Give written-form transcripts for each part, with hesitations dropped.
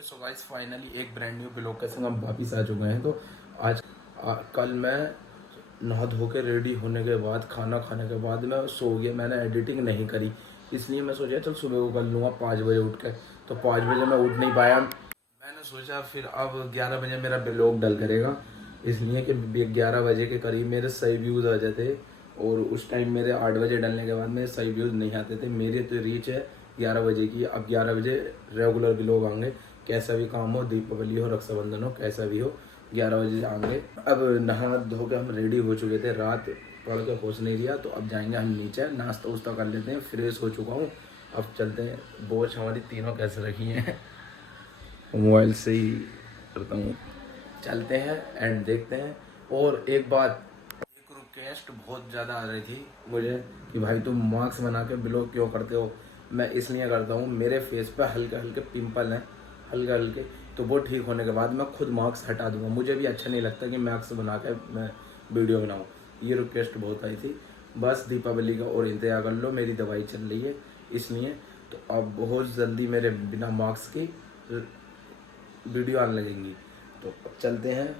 So guys finally एक brand new blog के संग हम वापिस आ चुके हैं। तो आज कल मैं नहा धो के रेडी होने के बाद खाना खाने के बाद मैं सो गया। मैंने एडिटिंग नहीं करी, इसलिए मैं सोचा चल सुबह को कर लूँगा 5 बजे उठ के। तो 5 बजे मैं उठ नहीं पाया। मैंने सोचा फिर अब 11 बजे मेरा ब्लॉग डल करेगा, इसलिए कि 11 बजे के करीब मेरे सही व्यूज़ आ जाते। और उस टाइम मेरे 8 बजे डलने के बाद मेरे सही व्यूज़ नहीं आते थे। मेरी तो रीच है 11 बजे की। अब 11 बजे रेगुलर ब्लॉग आएंगे, कैसा भी काम हो, दीपावली हो, रक्षाबंधन हो, कैसा भी हो, 11 बजे आएंगे। अब नहा धो के हम रेडी हो चुके थे, रात पढ़ के होश नहीं दिया। तो अब जाएंगे हम नीचे, नाश्ता उस्ता कर लेते हैं, फ्रेश हो चुका हूँ। अब चलते हैं। वॉच हमारी तीनों कैसे रखी हैं, मोबाइल से ही करता हूँ। चलते हैं एंड देखते हैं। और एक बात, एक रिक्वेस्ट बहुत ज़्यादा आ रही थी मुझे कि भाई तुम मास्क बना के ब्लॉग क्यों करते हो। मैं इसलिए करता हूँ, मेरे फेस पे हल्के हल्के पिंपल हैं, हल्के हल्के। तो वो ठीक होने के बाद मैं खुद मास्क हटा दूंगा। मुझे भी अच्छा नहीं लगता कि मास्क बना के मैं वीडियो बनाऊँ। ये रिक्वेस्ट बहुत आई थी। बस दीपावली का और इंतजार कर लो, मेरी दवाई चल रही है इसलिए। तो अब बहुत जल्दी मेरे बिना मास्क की वीडियो आने लगेंगी। तो अब चलते हैं।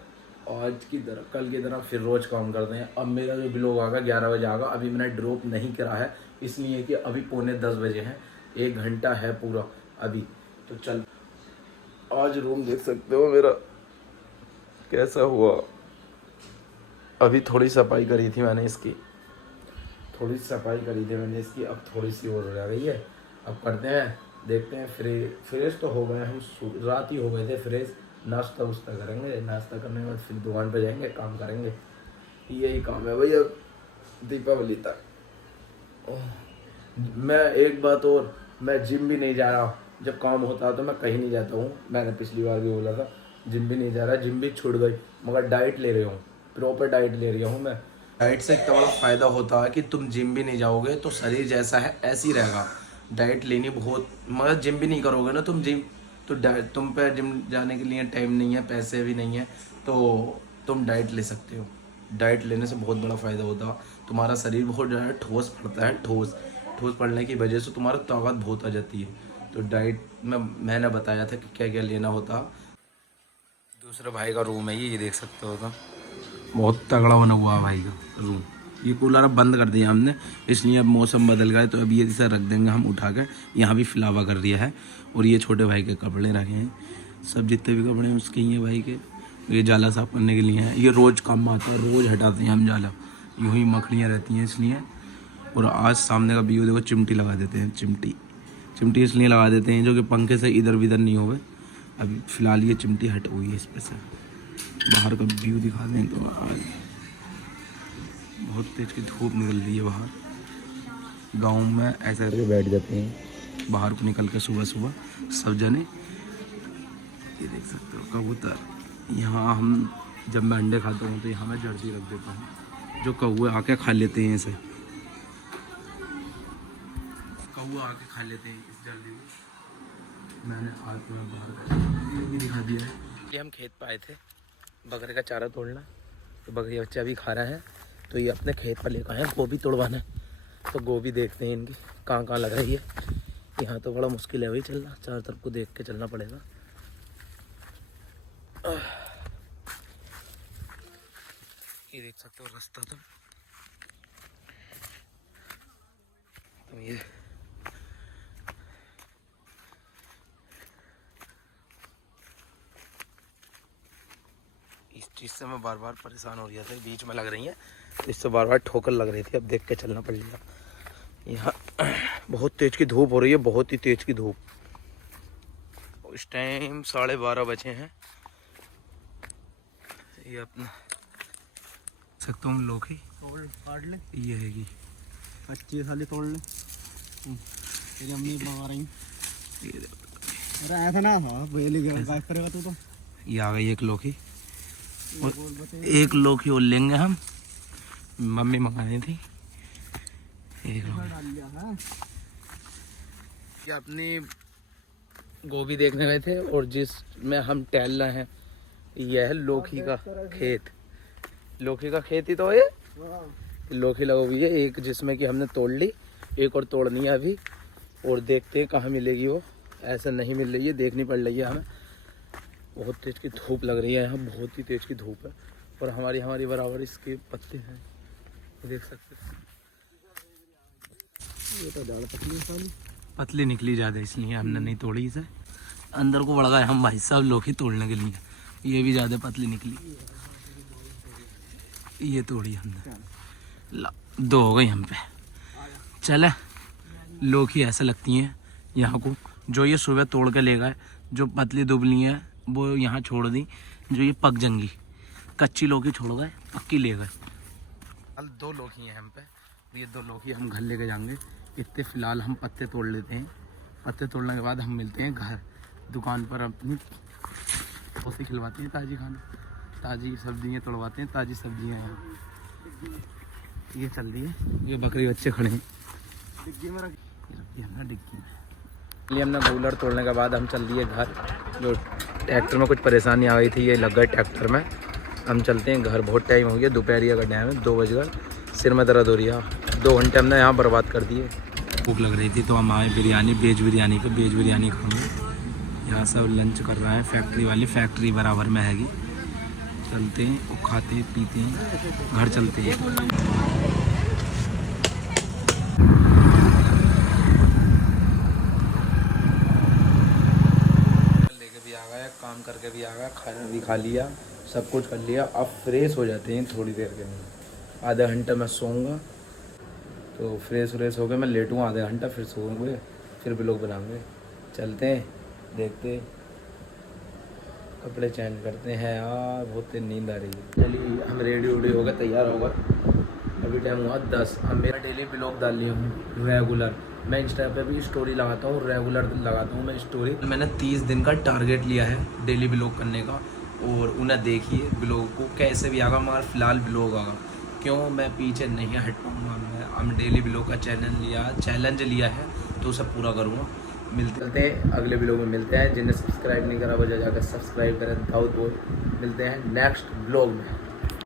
आज की तरह कल की तरह फिर रोज़ काम करते हैं। अब मेरा जो ब्लॉग आएगा 11 बजे आएगा। अभी मैंने ड्रॉप नहीं करा है, इसलिए कि अभी 9:45 बजे हैं, 1 घंटा है पूरा अभी। तो चल, आज रूम देख सकते हो मेरा कैसा हुआ। अभी थोड़ी सफाई करी थी मैंने इसकी, थोड़ी सफाई करी थी मैंने इसकी। अब थोड़ी सी और रह गई है, अब करते हैं, देखते हैं। फ्रेश तो हो गए हम, रात ही हो गए थे फ्रेश। नाश्ता उस्ता करेंगे, नाश्ता करने के बाद फिर दुकान पे जाएंगे, काम करेंगे। यही काम है भाई अब दीपावली तक। मैं एक बात और, मैं जिम भी नहीं जा रहा। जब काम होता है तो मैं कहीं नहीं जाता हूँ। मैंने पिछली बार भी बोला था, जिम भी नहीं जा रहा, जिम भी छूट गई। मगर डाइट ले रही हूँ, प्रॉपर डाइट ले रही हूँ मैं। डाइट से इतना बड़ा फ़ायदा होता है कि तुम जिम भी नहीं जाओगे तो शरीर जैसा है ऐसे ही रहेगा। डाइट लेनी बहुत, मगर जिम भी नहीं करोगे ना तुम, जिम तो तुम पे जिम जाने के लिए टाइम नहीं है, पैसे भी नहीं है, तो तुम डाइट ले सकते हो। डाइट लेने से बहुत बड़ा फ़ायदा होता है। तुम्हारा शरीर बहुत ज़्यादा ठोस पड़ता है, ठोस ठोस पड़ने की वजह से तुम्हारा ताकत बहुत आ जाती है। तो डाइट में मैंने बताया था कि क्या क्या लेना होता। दूसरे भाई का रूम है ये देख सकते हो। तो बहुत तगड़ा बना हुआ है भाई का रूम। ये कूलर अब बंद कर दिया हमने, इसलिए अब मौसम बदल गया। तो अब ये इसे रख देंगे हम उठा के। यहाँ भी फिलावा कर दिया है। और ये छोटे भाई के कपड़े रखे हैं, सब जितने भी कपड़े हैं उसके ही हैं भाई के। ये जाला साफ करने के लिए है, ये रोज़ काम में आता है, रोज़ हटाते हैं हम जाला। यूँ ही मखलियाँ रहती हैं इसलिए। और आज सामने का व्यू देखो, चिमटी लगा देते हैं। चिमटी इसलिए लगा देते हैं जो कि पंखे से इधर विधर नहीं होवे। अभी फ़िलहाल ये चिमटी हट हुई है इस पर से। बाहर का व्यू दिखा दें तो आज बहुत तेज़ की धूप निकल रही है बाहर। गांव में ऐसे करके बैठ जाते हैं बाहर को निकल के सुबह सुबह सब जने। ये देख सकते हो कबूतर। यहाँ हम जब मैं अंडे खाता हूँ तो यहाँ मैं जर्सी रख देता हूँ, जो कौवे आके खा लेते हैं। इसे कौवा आके खा लेते हैं इस जल्दी को। मैंने आज में बाहर भी दिखा दिया है। ये हम खेत पे आए थे बकरे का चारा तोड़ना। तो बकरी बच्चा भी खा रहा है, तो ये अपने खेत पर लेकर आए गोभी तोड़वाना। तो गोभी देखते हैं इनकी कहाँ कहाँ लग रही है। यहाँ तो बड़ा मुश्किल है भाई चलना, चारों तरफ को देख के चलना पड़ेगा। ये देख सकते हो रास्ता। तो ये इस चीज़ से मैं बार बार परेशान हो रहा था, बीच में लग रही है तो इससे बार बार ठोकर लग रही थी। अब देख के चलना पड़ेगा। यहाँ बहुत तेज़ की धूप हो रही है, बहुत ही तेज़ की धूप। इस टाइम 12:30 बजे हैं। ये अपना सकता हूँ लौकी तोड़ काट ले, ये हैगी 25 साली तोड़ ले। तेरी अम्मी मंगा रही। अरे ऐसा ना था बेली गाइस करेगा तू तो। ये आ गई एक लौकी, और एक लौकी और लेंगे हम, मम्मी मंगाई थी। एक ये अपनी गोभी देखने गए थे, और जिसमें हम टहल रहे हैं यह है लौकी का खेत। लौकी का खेत ही तो है। लौकी लगा हुई है एक, जिसमें कि हमने तोड़ ली, एक और तोड़नी है अभी। और देखते हैं कहाँ मिलेगी वो। ऐसा नहीं मिल रही है, देखनी पड़ रही है हमें। बहुत तेज़ की धूप लग रही है यहाँ, बहुत ही तेज़ की धूप है। और हमारी बराबर इसके पत्ते हैं, देख सकते हैं। ये तो ज़्यादा पतली निकली ज़्यादा, इसलिए हमने नहीं तोड़ी इसे। अंदर को बढ़ गए हम भाई साहब लौकी तोड़ने के लिए, ये भी ज़्यादा पतली निकली, ये तोड़ी हमने। दो हो गई हम पे। चले, लौकी ऐसे लगती हैं यहाँ को, जो ये सुबह तोड़ के ले गए, जो पतली दुबली है वो यहाँ छोड़ दी, जो ये पक जंगी, कच्ची लौकी छोड़ गए, पक्की ले गए। कल 2 लौकी हैं हम पे, ये 2 लौकी हम घर लेके जाएंगे। इतने फ़िलहाल हम पत्ते तोड़ लेते हैं, पत्ते तोड़ने के बाद हम मिलते हैं घर। दुकान पर अपनी दोस्ती खिलवाते हैं, ताज़ी खाना, ताज़ी सब्जियाँ तोड़वाते हैं, ताज़ी सब्जियाँ हैं। ये चल रही है, ये बकरी बच्चे खड़े हैं डिग्गी में, डिग्गी में। इसलिए हमने कूलर तोड़ने के बाद हम चल दिए घर। जो ट्रैक्टर में कुछ परेशानी आ गई थी, ये लग गए ट्रैक्टर में। हम चलते हैं घर, बहुत टाइम हो गया, दोपहरिया का टाइम है, 2 बज गए, सिर में दर्द हो रही है। 2 घंटे हमने यहाँ बर्बाद कर दिए। भूख लग रही थी तो हम आए बिरयानी, वेज बिरयानी पे, वेज बिरयानी खाऊंगे। यहाँ सब लंच कर रहे हैं, फैक्ट्री वाली, फैक्ट्री बराबर में हैगी। चलते हैं, वो खाते हैं, पीते हैं, घर चलते हैं। लेके भी आ गया, काम करके भी आ गया, खाना भी खा लिया, सब कुछ कर लिया। अब फ्रेश हो जाते हैं थोड़ी देर के लिए, आधा घंटा मैं सोऊंगा, तो फ्रेश हो गए, मैं लेटूँगा आधा घंटा, फिर सोऊंगे, फिर व्लॉग बनाएंगे। चलते हैं, देखते हैं, कपड़े चेंज करते हैं यार, बहुत नींद आ रही है। चलिए हम रेडी हो गए, तैयार हो गए। अभी टाइम हुआ 10। अब मेरा डेली ब्लॉग डाल लिया हूँ रेगुलर, मैं इंस्टा पे भी स्टोरी लगाता हूँ, रेगुलर लगाता हूँ मैं स्टोरी। मैंने 30 दिन का टारगेट लिया है डेली ब्लॉग करने का, और उन्हें देखिए ब्लॉग को कैसे भी आगा, मगर फ़िलहाल ब्लॉग आगा, क्यों मैं पीछे नहीं हट पाऊँगा। मैं हम डेली ब्लॉग का चैलेंज लिया है, तो उसे पूरा करूँगा। मिलते हैं अगले ब्लॉग में, मिलते हैं। जिन्हें सब्सक्राइब नहीं करा वो जाकर सब्सक्राइब करें, दाऊद बोल। मिलते हैं नेक्स्ट ब्लॉग में।